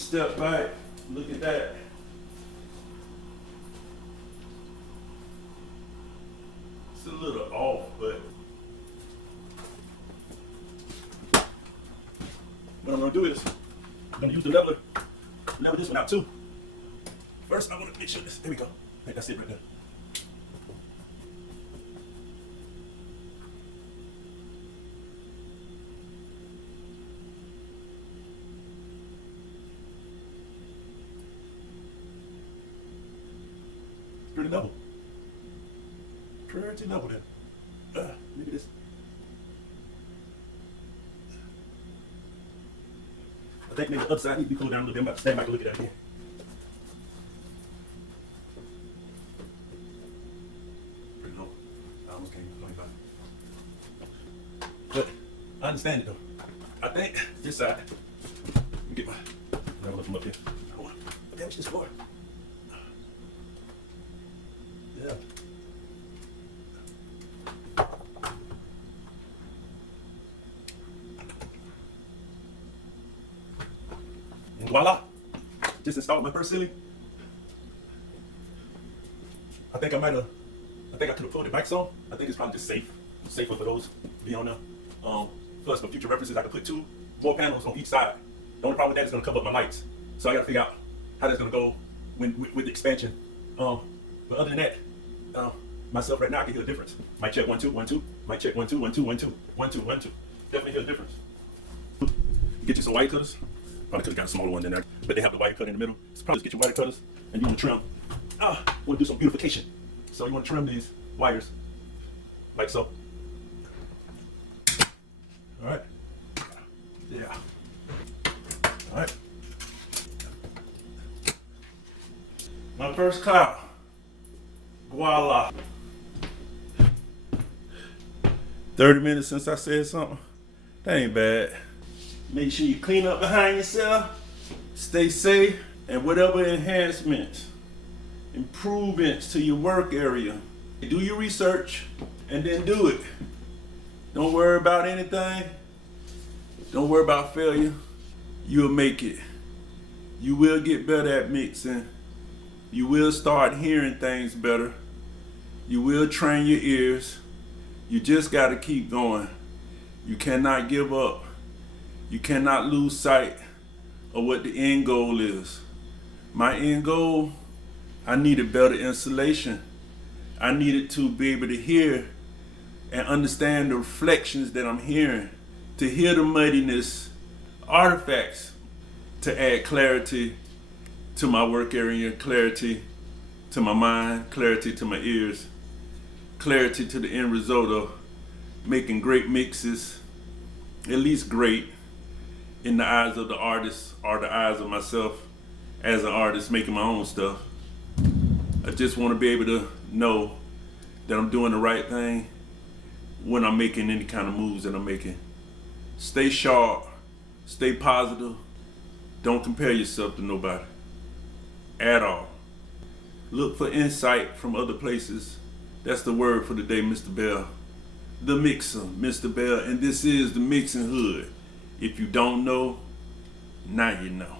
step back, look at that. It's a little off, but what I'm gonna do is I'm gonna use the leveler this one out too. First, I want to make sure this. There we go. I think that's it right there. Pretty level. Pretty level then. Look at this. I think maybe the other side needs to be cooled down a little bit. I'm about to stand back and look at that again. Pretty low. I almost can't complain about it. But I understand it though. I think this side. Let me get my level from up here. Hold on. What the hell is this for? Yeah. And voila! Just installed my first ceiling. I think I could have put the mics on. I think it's probably just safer for those to be on there. Plus for future references, I could put 2 more panels on each side. The only problem with that is gonna cover up my lights. So I gotta figure out how that's gonna go with the expansion. But other than that, myself right now I can hear a difference. Mic check 1 2 1 2. Mic check 1 2 1 2 1 2 1 2 1 2. Definitely hear a difference. Get you some wire cutters. Probably could have got a smaller one than that, but they have the wire cutter in the middle. So probably just get your wire cutters and you want to trim. Want to do some beautification. So you want to trim these wires like so. All right. Yeah. All right. My first cloud. Voila. 30 minutes since I said something. That ain't bad. Make sure you clean up behind yourself, stay safe, and whatever enhancements, improvements to your work area, do your research and then do it. Don't worry about anything. Don't worry about failure. You'll make it. You will get better at mixing. You will start hearing things better. You will train your ears. You just got to keep going. You cannot give up. You cannot lose sight of what the end goal is. My end goal, I needed better insulation. I needed to be able to hear and understand the reflections that I'm hearing, to hear the muddiness, artifacts, to add clarity to my work area, clarity to my mind, clarity to my ears, clarity to the end result of making great mixes, at least great, in the eyes of the artist or the eyes of myself as an artist making my own stuff. I just want to be able to know that I'm doing the right thing when I'm making any kind of moves that I'm making. Stay sharp, stay positive, don't compare yourself to nobody at all. Look for insight from other places. That's the word for the day, Mr. Bell. The Mixer, Mr. Bell, and this is the Mixing Hood. If you don't know, now you know.